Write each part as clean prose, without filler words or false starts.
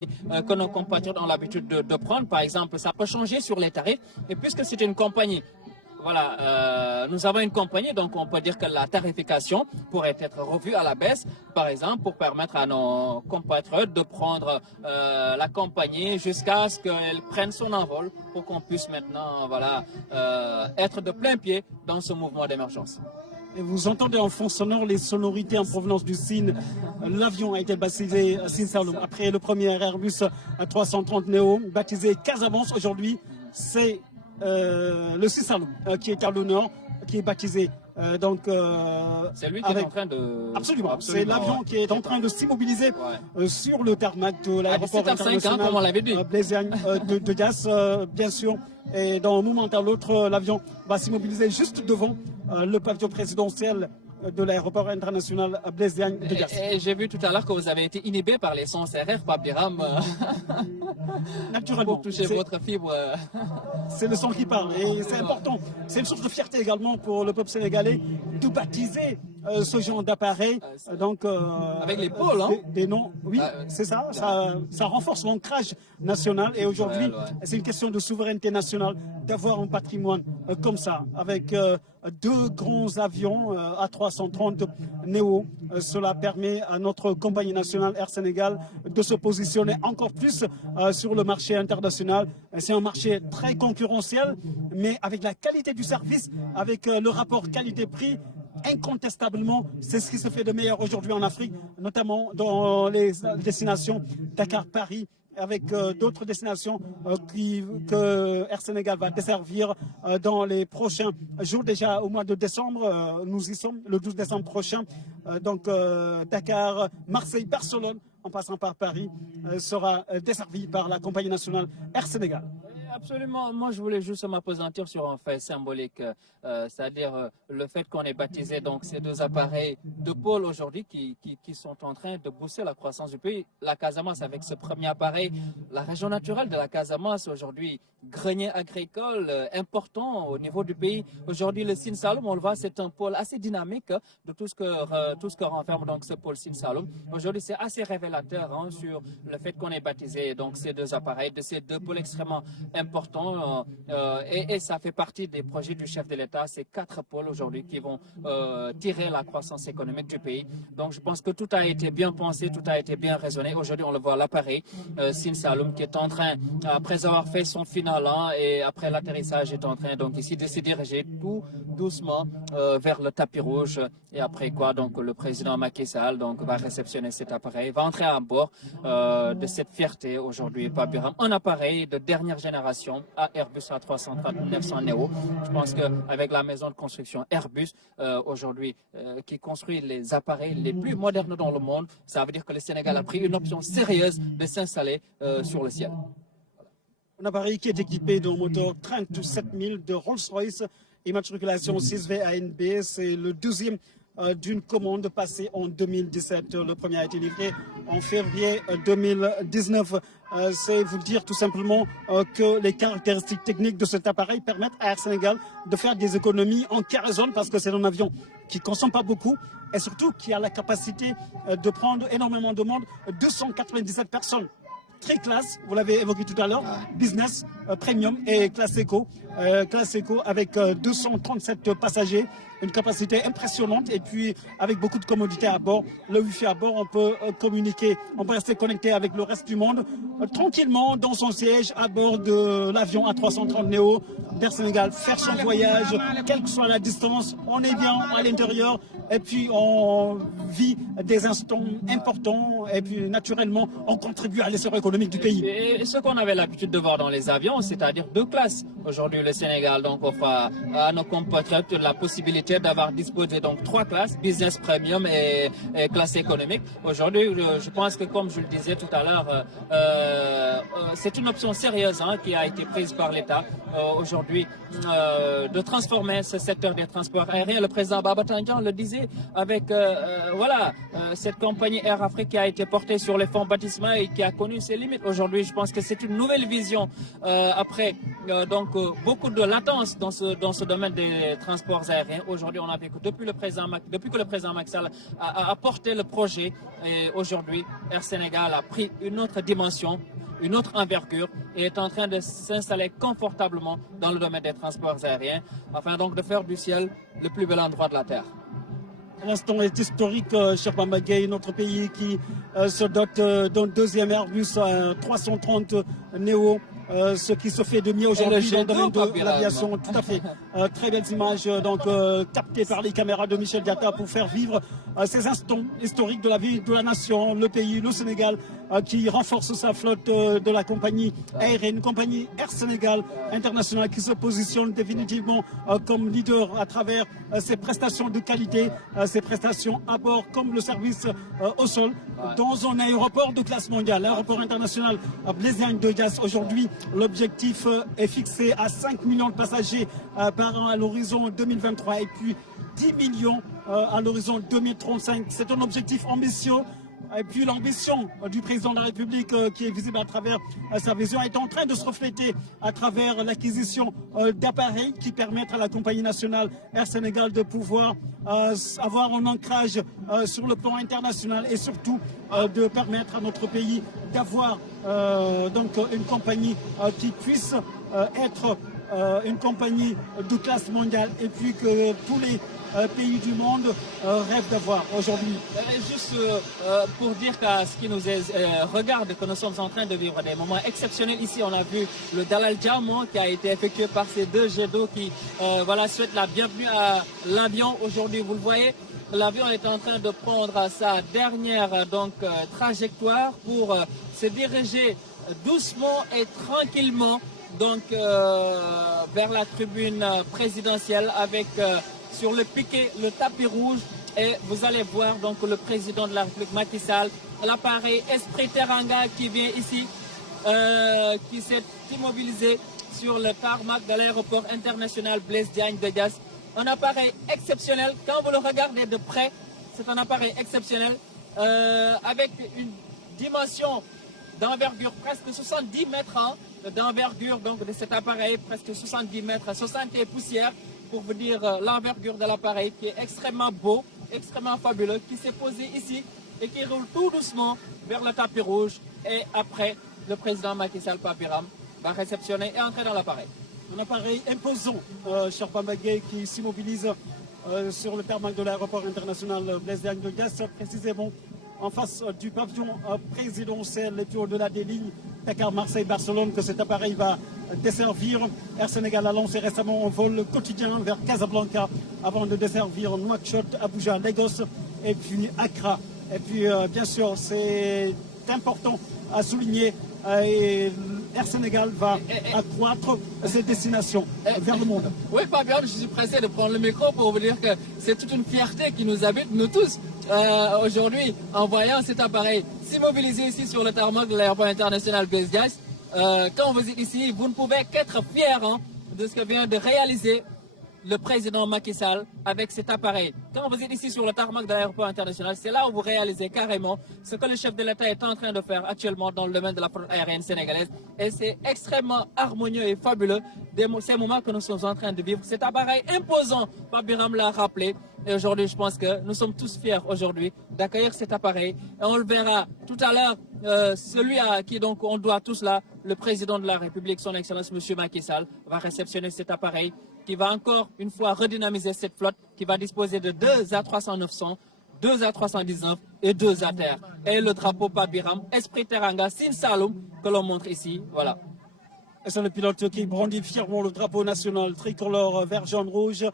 que nos compatriotes ont l'habitude de prendre. Par exemple, ça peut changer sur les tarifs. Et puisque c'est une compagnie, voilà, nous avons une compagnie, donc on peut dire que la tarification pourrait être revue à la baisse, par exemple, pour permettre à nos compatriotes de prendre la compagnie jusqu'à ce qu'elle prenne son envol pour qu'on puisse maintenant, voilà, être de plein pied dans ce mouvement d'émergence. Et vous entendez en fond sonore les sonorités en provenance du Sine. L'avion a été baptisé Sine Saloum. Après le premier Airbus 330 Neo, baptisé Casamance, aujourd'hui, c'est le Sine Saloum qui est à l'honneur, qui est baptisé. C'est lui qui est en train de... Absolument, c'est l'avion qui est en train de s'immobiliser sur le tarmac de l'aéroport international Blaise Diagne de Diass, bien sûr. Et d'un moment à l'autre, l'avion va s'immobiliser juste devant le pavillon présidentiel de l'aéroport international Blaise Diagne de Diass. Et j'ai vu tout à l'heure que vous avez été inhibé par les sons CRR, Pape Biram. Naturellement. Pour toucher votre fibre. C'est le son qui parle et c'est important. C'est une source de fierté également pour le peuple sénégalais de baptiser ce genre d'appareil. Avec les pôles, hein? Des noms, oui, c'est ça, ça renforce l'ancrage national et aujourd'hui, c'est une question de souveraineté nationale d'avoir un patrimoine comme ça, avec deux grands avions A330 Neo. Cela permet à notre compagnie nationale Air Sénégal de se positionner encore plus sur le marché international. C'est un marché très concurrentiel, mais avec la qualité du service, avec le rapport qualité-prix, incontestablement, c'est ce qui se fait de meilleur aujourd'hui en Afrique, notamment dans les destinations Dakar-Paris, avec d'autres destinations que Air Sénégal va desservir dans les prochains jours. Déjà au mois de décembre, nous y sommes, le 12 décembre prochain. Dakar, Marseille, Barcelone, en passant par Paris, sera desservi par la compagnie nationale Air Sénégal. Absolument. Moi, je voulais juste m'appesantir sur un fait symbolique, c'est-à-dire le fait qu'on ait baptisé donc ces deux appareils de pôle aujourd'hui qui sont en train de booster la croissance du pays. La Casamance, avec ce premier appareil, la région naturelle de la Casamance aujourd'hui, grenier agricole important au niveau du pays. Aujourd'hui, le Sine Saloum, on le voit, c'est un pôle assez dynamique de tout ce que renferme donc ce pôle Sine Saloum. Aujourd'hui, c'est assez révélateur sur le fait qu'on ait baptisé donc ces deux appareils de ces deux pôles extrêmement important et ça fait partie des projets du chef de l'État, ces 4 pôles aujourd'hui qui vont tirer la croissance économique du pays. Donc je pense que tout a été bien pensé, tout a été bien raisonné. Aujourd'hui on le voit, l'appareil Sine Saloum qui est en train, après avoir fait son final et après l'atterrissage, est en train donc ici de se diriger tout doucement vers le tapis rouge et après quoi donc le président Macky Sall donc va réceptionner cet appareil, va entrer à bord de cette fierté aujourd'hui, Pape Biram, un appareil de dernière génération à Airbus A330 900 Neo. Je pense qu'avec la maison de construction Airbus aujourd'hui qui construit les appareils les plus modernes dans le monde, ça veut dire que le Sénégal a pris une option sérieuse de s'installer sur le ciel. Un appareil qui est équipé d'un moteur 37000 de Rolls-Royce, immatriculation 6VANB. C'est le deuxième d'une commande passée en 2017. Le premier a été livré en février 2019. C'est vous dire tout simplement que les caractéristiques techniques de cet appareil permettent à Air Sénégal de faire des économies en cargaison parce que c'est un avion qui ne consomme pas beaucoup et surtout qui a la capacité de prendre énormément de monde, 297 personnes. Très classe, vous l'avez évoqué tout à l'heure, business, premium et classe éco avec 237 passagers, une capacité impressionnante et puis avec beaucoup de commodités à bord. Le Wi-Fi à bord, on peut communiquer, on peut rester connecté avec le reste du monde tranquillement dans son siège à bord de l'avion A330 Neo d'Air Sénégal, faire son voyage, quelle que soit la distance, on est bien à l'intérieur et puis on vit des instants importants et puis naturellement on contribue à l'essor économique du pays. Et ce qu'on avait l'habitude de voir dans les avions, c'est-à-dire 2 classes. Aujourd'hui, le Sénégal donc offre à nos compatriotes la possibilité d'avoir disposé donc 3 classes, business premium et classe économique. Aujourd'hui, je pense que comme je le disais tout à l'heure, c'est une option sérieuse qui a été prise par l'État aujourd'hui de transformer ce secteur des transports aériens. Le président Baba Tandian le disait engagé avec cette compagnie Air Afrique qui a été portée sur les fonds baptismaux et qui a connu ses limites. Aujourd'hui, je pense que c'est une nouvelle vision après beaucoup de latence dans ce domaine des transports aériens. Aujourd'hui, on a vu que depuis que le président Macky Sall a porté le projet, et aujourd'hui, Air Sénégal a pris une autre dimension, une autre envergure et est en train de s'installer confortablement dans le domaine des transports aériens afin donc de faire du ciel le plus bel endroit de la Terre. L'instant est historique, cher Bambagay, notre pays qui se dote d'un deuxième Airbus 330 Neo. Ce qui se fait de mieux aujourd'hui dans le domaine de l'aviation. Tout à fait. Très belles images captées par les caméras de Michel Diatta pour faire vivre ces instants historiques de la vie de la nation, le pays, le Sénégal, qui renforce sa flotte de la compagnie aérienne, une compagnie Air Sénégal internationale qui se positionne définitivement comme leader à travers ses prestations de qualité, ses prestations à bord comme le service au sol dans un aéroport de classe mondiale, l'aéroport international Blaise Diagne de Diass. Aujourd'hui, l'objectif est fixé à 5 millions de passagers par an à l'horizon 2023 et puis 10 millions à l'horizon 2035. C'est un objectif ambitieux. Et puis l'ambition du président de la République qui est visible à travers sa vision est en train de se refléter à travers l'acquisition d'appareils qui permettent à la compagnie nationale Air Sénégal de pouvoir avoir un ancrage sur le plan international et surtout de permettre à notre pays d'avoir une compagnie qui puisse être une compagnie de classe mondiale et puis que tous les pays du monde rêvent d'avoir aujourd'hui. Juste pour dire qu'à ce qui nous regarde, que nous sommes en train de vivre des moments exceptionnels. Ici, on a vu le Dalal Diamant qui a été effectué par ces deux jets d'eau qui souhaitent la bienvenue à l'avion. Aujourd'hui, vous le voyez, l'avion est en train de prendre sa dernière trajectoire pour se diriger doucement et tranquillement vers la tribune présidentielle avec sur le piquet le tapis rouge et vous allez voir le président de la République Macky Sall, l'appareil Esprit Teranga qui vient ici, qui s'est immobilisé sur le tarmac de l'aéroport international Blaise Diagne de Diass. Un appareil exceptionnel, quand vous le regardez de près, c'est un appareil exceptionnel avec une dimension d'envergure presque 70 mètres d'envergure de cet appareil, presque 70 mètres, 60 et poussières, pour vous dire l'envergure de l'appareil qui est extrêmement beau, extrêmement fabuleux, qui s'est posé ici et qui roule tout doucement vers le tapis rouge. Et après, le président Macky Sall Papiram va réceptionner et entrer dans l'appareil. Un appareil imposant, cher Bambagay, qui s'immobilise sur le tarmac de l'aéroport international Blaise Diagne de Diass, précisément en face du pavillon présidentiel et puis au-delà des lignes Dakar, Marseille, Barcelone, que cet appareil va desservir. Air Sénégal a lancé récemment un vol quotidien vers Casablanca avant de desservir Nouakchott, Abuja, Lagos et puis Accra. Et puis bien sûr, c'est important à souligner et Air Sénégal va accroître ses destinations vers le monde. Oui, Fabien, je suis pressé de prendre le micro pour vous dire que c'est toute une fierté qui nous habite, nous tous, aujourd'hui, en voyant cet appareil s'immobiliser ici sur le tarmac de l'aéroport international Blaise Diagne. Quand vous êtes ici, vous ne pouvez qu'être fiers de ce que vient de réaliser le président Macky Sall avec cet appareil. Quand vous êtes ici sur le tarmac de l'aéroport international, c'est là où vous réalisez carrément ce que le chef de l'État est en train de faire actuellement dans le domaine de la flotte aérienne sénégalaise. Et c'est extrêmement harmonieux et fabuleux ces moments que nous sommes en train de vivre. Cet appareil imposant, Papiram l'a rappelé. Et aujourd'hui, je pense que nous sommes tous fiers aujourd'hui d'accueillir cet appareil. Et on le verra tout à l'heure, celui à qui donc on doit tous là, le président de la République, son Excellence M. Macky Sall, va réceptionner cet appareil qui va encore une fois redynamiser cette flotte qui va disposer de 2 A300-900, 2 A319 et 2 A-Terre. Et le drapeau Papiram, Esprit Teranga, Sine Saloum, que l'on montre ici. Voilà. C'est le pilote qui brandit fièrement le drapeau national tricolore vert, jaune, rouge,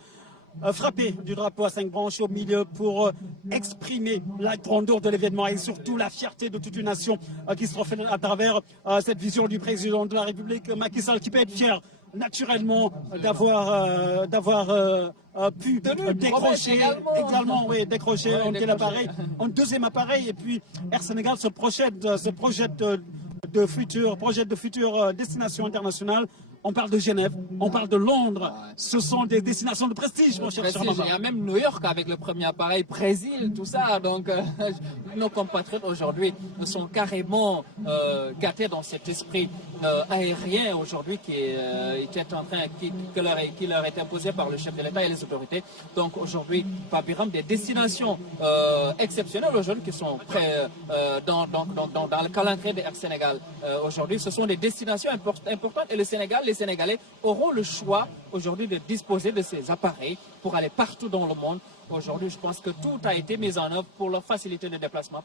frappé du drapeau à 5 branches au milieu pour exprimer la grandeur de l'événement et surtout la fierté de toute une nation qui se reflète à travers cette vision du président de la République, Macky Sall, qui peut être fier naturellement d'avoir pu décrocher décrocher un deuxième appareil et puis Air Sénégal se projette de future destination internationale on parle de Genève, on parle de Londres. Ce sont des destinations de prestige, mon cher Charmama. Il y a même New York avec le premier appareil, Brésil, tout ça. Donc, nos compatriotes aujourd'hui sont carrément gâtés dans cet esprit aérien aujourd'hui qui leur est imposé par le chef de l'État et les autorités. Donc, aujourd'hui, Papiram, des destinations exceptionnelles aujourd'hui qui sont prêts dans le calendrier de Air Sénégal. Aujourd'hui, ce sont des destinations importantes et les Sénégalais auront le choix aujourd'hui de disposer de ces appareils pour aller partout dans le monde. Aujourd'hui, je pense que tout a été mis en œuvre pour leur faciliter le déplacement.